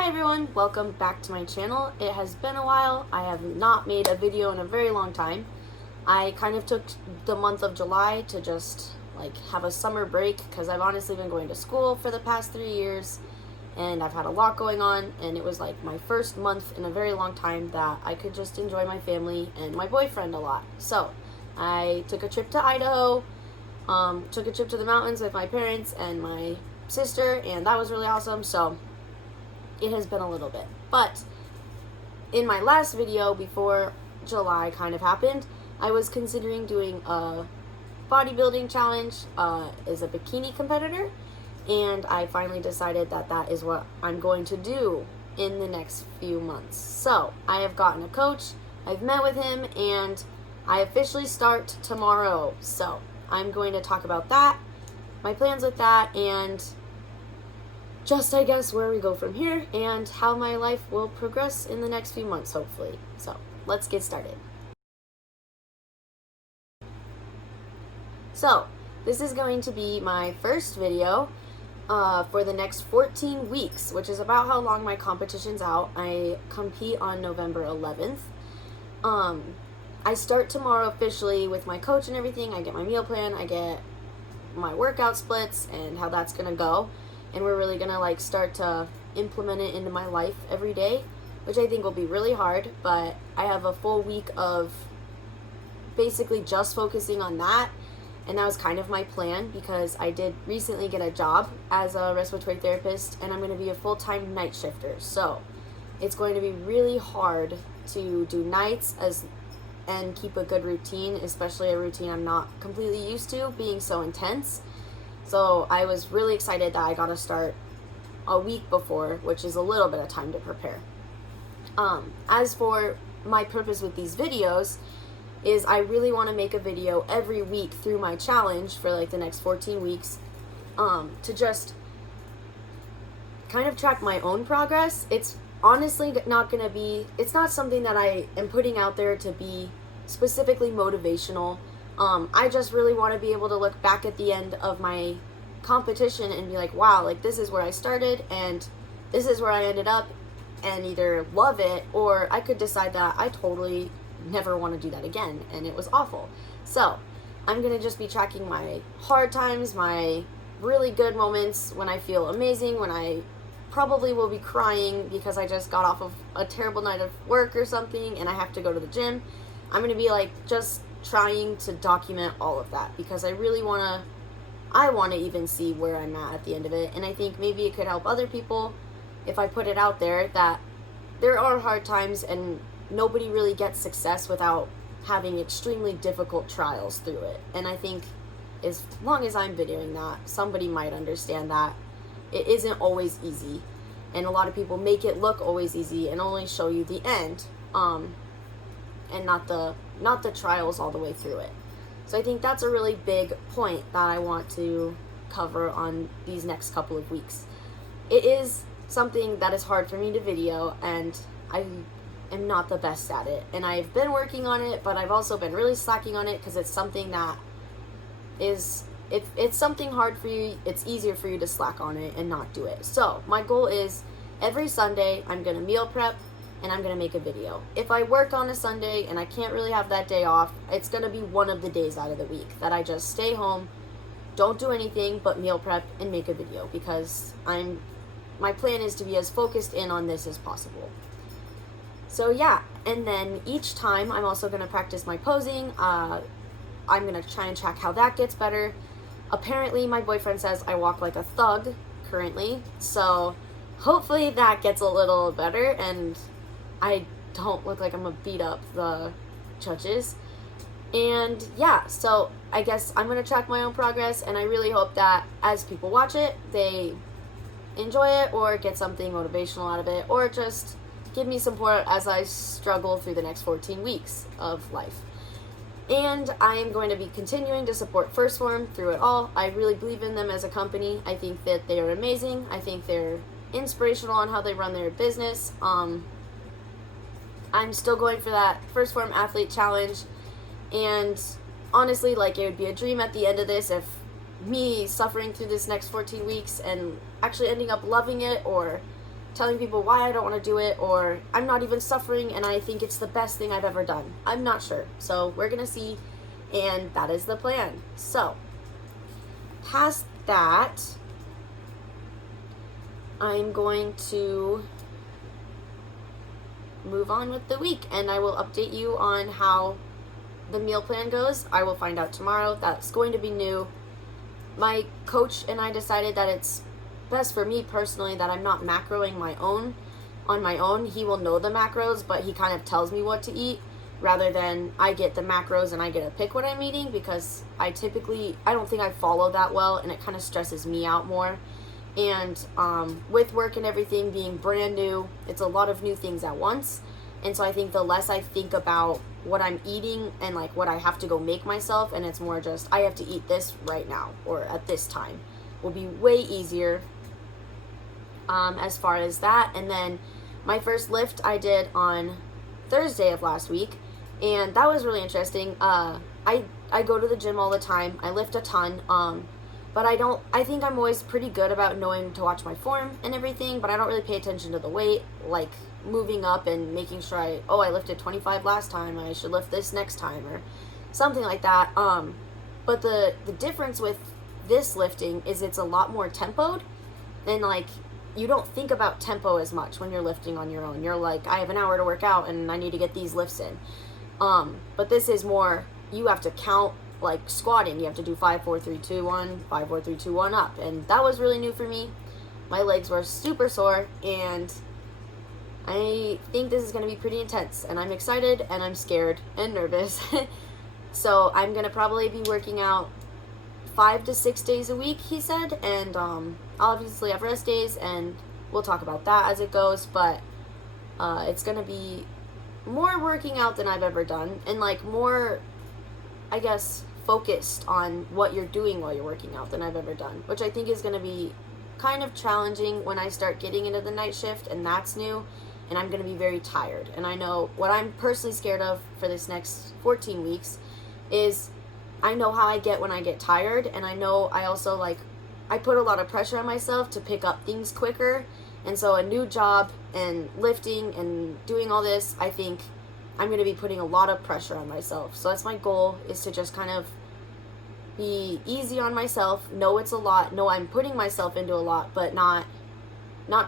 Hi everyone, welcome back to my channel. It has been a while. I have not made a video in a very long time. I kind of took the month of July to just have a summer break because I've honestly been going to school for the past 3 years and I've had a lot going on, and it was like my first month in a very long time that I could just enjoy my family and my boyfriend a lot. So I took a trip to Idaho, took a trip to the mountains with my parents and my sister, and that was really awesome. So it has been a little bit, but in my last video before July kind of happened, I was considering doing a bodybuilding challenge as a bikini competitor, and I finally decided that that is what I'm going to do in the next few months. So I have gotten a coach, I've met with him, and I officially start tomorrow. So I'm going to talk about that, my plans with that, and just, I guess, where we go from here and how my life will progress in the next few months, hopefully. So let's get started. So this is going to be my first video for the next 14 weeks, which is about how long my competition's out. I compete on November 11th. I start tomorrow officially with my coach and everything. I get my meal plan, I get my workout splits and how that's gonna go. And we're really gonna start to implement it into my life every day, which I think will be really hard, but I have a full week of basically just focusing on that. And that was kind of my plan because I did recently get a job as a respiratory therapist, and I'm going to be a full-time night shifter. So it's going to be really hard to do nights and keep a good routine, especially a routine I'm not completely used to, being so intense. So I was really excited that I got to start a week before, which is a little bit of time to prepare. As for my purpose with these videos, is I really want to make a video every week through my challenge for the next 14 weeks to just kind of track my own progress. It's honestly not going to be, it's not something that I am putting out there to be specifically motivational. I just really want to be able to look back at the end of my competition and be like, wow, this is where I started and this is where I ended up, and either love it or I could decide that I totally never want to do that again and it was awful. So I'm going to just be tracking my hard times, my really good moments, when I feel amazing, when I probably will be crying because I just got off of a terrible night of work or something and I have to go to the gym. I'm going to be just trying to document all of that because I really want to even see where I'm at the end of it. And I think maybe it could help other people if I put it out there that there are hard times and nobody really gets success without having extremely difficult trials through it. And I think as long as I'm videoing that, somebody might understand that it isn't always easy. And a lot of people make it look always easy and only show you the end, and not the trials all the way through it. So I think that's a really big point that I want to cover on these next couple of weeks. It is something that is hard for me to video, and I am not the best at it. And I've been working on it, but I've also been really slacking on it because it's something that is, if it's something hard for you, it's easier for you to slack on it and not do it. So my goal is every Sunday I'm going to meal prep and I'm going to make a video. If I work on a Sunday and I can't really have that day off, it's going to be one of the days out of the week that I just stay home, don't do anything but meal prep and make a video, because my plan is to be as focused in on this as possible. So yeah, and then each time I'm also going to practice my posing. I'm going to try and track how that gets better. Apparently my boyfriend says I walk like a thug currently, so hopefully that gets a little better and I don't look like I'm gonna beat up the judges. And yeah, so I guess I'm gonna track my own progress, and I really hope that as people watch it, they enjoy it or get something motivational out of it, or just give me support as I struggle through the next 14 weeks of life. And I am going to be continuing to support First Form through it all. I really believe in them as a company. I think that they are amazing. I think they're inspirational on how they run their business. I'm still going for that First Form Athlete Challenge, and honestly, it would be a dream at the end of this if me suffering through this next 14 weeks and actually ending up loving it, or telling people why I don't want to do it, or I'm not even suffering and I think it's the best thing I've ever done. I'm not sure. So we're going to see, and that is the plan. So past that, I'm going to move on with the week, and I will update you on how the meal plan goes. I will find out tomorrow. That's going to be new. My coach and I decided that it's best for me personally that I'm not macroing on my own. He will know the macros, but he kind of tells me what to eat rather than I get the macros and I get to pick what I'm eating, because I don't think I follow that well, and it kind of stresses me out more. And with work and everything being brand new, it's a lot of new things at once. And so I think the less I think about what I'm eating and like what I have to go make myself, and it's more just I have to eat this right now or at this time, will be way easier as far as that. And then my first lift I did on Thursday of last week, and that was really interesting. I go to the gym all the time. I lift a ton. But I think I'm always pretty good about knowing to watch my form and everything, but I don't really pay attention to the weight, like moving up and making sure I lifted 25 last time, I should lift this next time, or something like that. But the difference with this lifting is it's a lot more tempoed, and like, you don't think about tempo as much when you're lifting on your own. You're like, I have an hour to work out and I need to get these lifts in. But this is more, you have to count. Like squatting, you have to do 5, 4, 3, 2, 1, 5, 4, 3, 2, 1 up, and that was really new for me. My legs were super sore, and I think this is going to be pretty intense, and I'm excited and I'm scared and nervous. So I'm going to probably be working out 5 to 6 days a week, he said, and I'll obviously have rest days, and we'll talk about that as it goes. But it's going to be more working out than I've ever done, and like more, I guess, focused on what you're doing while you're working out than I've ever done, which I think is going to be kind of challenging when I start getting into the night shift, and that's new, and I'm going to be very tired. And I know what I'm personally scared of for this next 14 weeks is I know how I get when I get tired, and I know I also I put a lot of pressure on myself to pick up things quicker, and so a new job and lifting and doing all this, I think I'm going to be putting a lot of pressure on myself. So that's my goal, is to just kind of be easy on myself, know it's a lot, know I'm putting myself into a lot, but not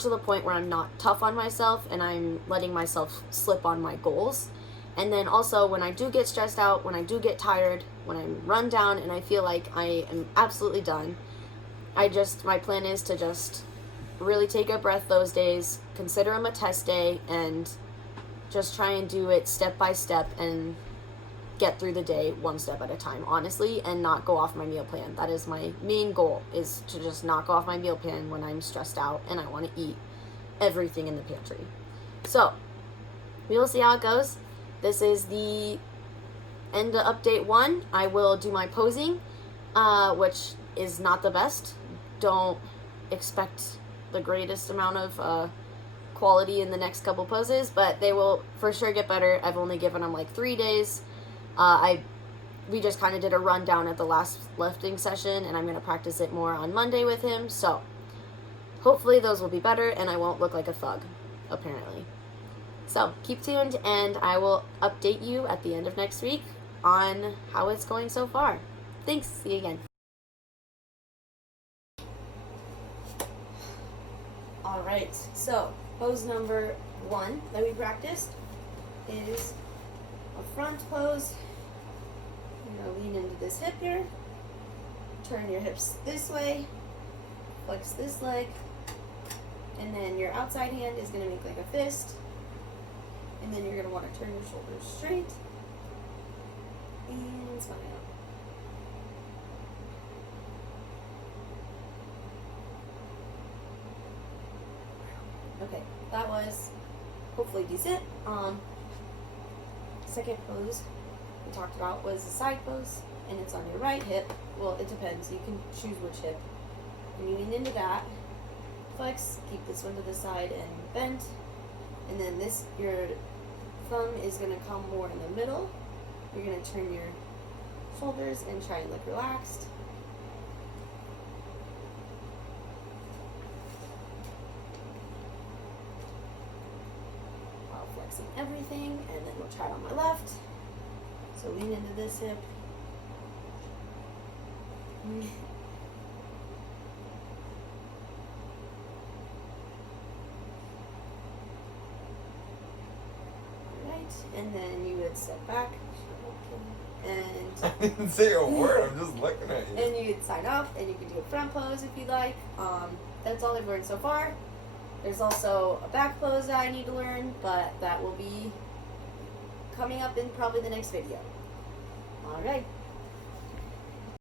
to the point where I'm not tough on myself and I'm letting myself slip on my goals. And then also, when I do get stressed out, when I do get tired, when I'm run down and I feel like I am absolutely done, my plan is to just really take a breath those days, consider them a test day, and just try and do it step by step and get through the day one step at a time, honestly, and not go off my meal plan. That is my main goal, is to just not go off my meal plan when I'm stressed out and I want to eat everything in the pantry. So we will see how it goes. This is the end of update 1. I will do my posing, which is not the best. Don't expect the greatest amount of quality in the next couple poses, but they will for sure get better. I've only given them like 3 days. We just kind of did a rundown at the last lifting session, and I'm going to practice it more on Monday with him, so hopefully those will be better and I won't look like a thug, apparently. So keep tuned, and I will update you at the end of next week on how it's going so far. Thanks, see you again. Alright, so pose number 1 that we practiced is a front pose. You're going to lean into this hip here, turn your hips this way, flex this leg, and then your outside hand is going to make like a fist, and then you're going to want to turn your shoulders straight and smile. Okay, that was hopefully decent. Second pose we talked about was the side pose, and it's on your right hip. Well, it depends. You can choose which hip. And you lean into that, flex, keep this one to the side and bent, and then your thumb is going to come more in the middle. You're going to turn your shoulders and try and look relaxed. flexing everything, and then we'll try it on my left. So lean into this hip. Alright, and then you would step back. And I didn't say a word, I'm just looking at you. And you'd sign off, and you can do a front pose if you'd like. That's all I've learned so far. There's also a back pose that I need to learn, but that will be coming up in probably the next video. Alright.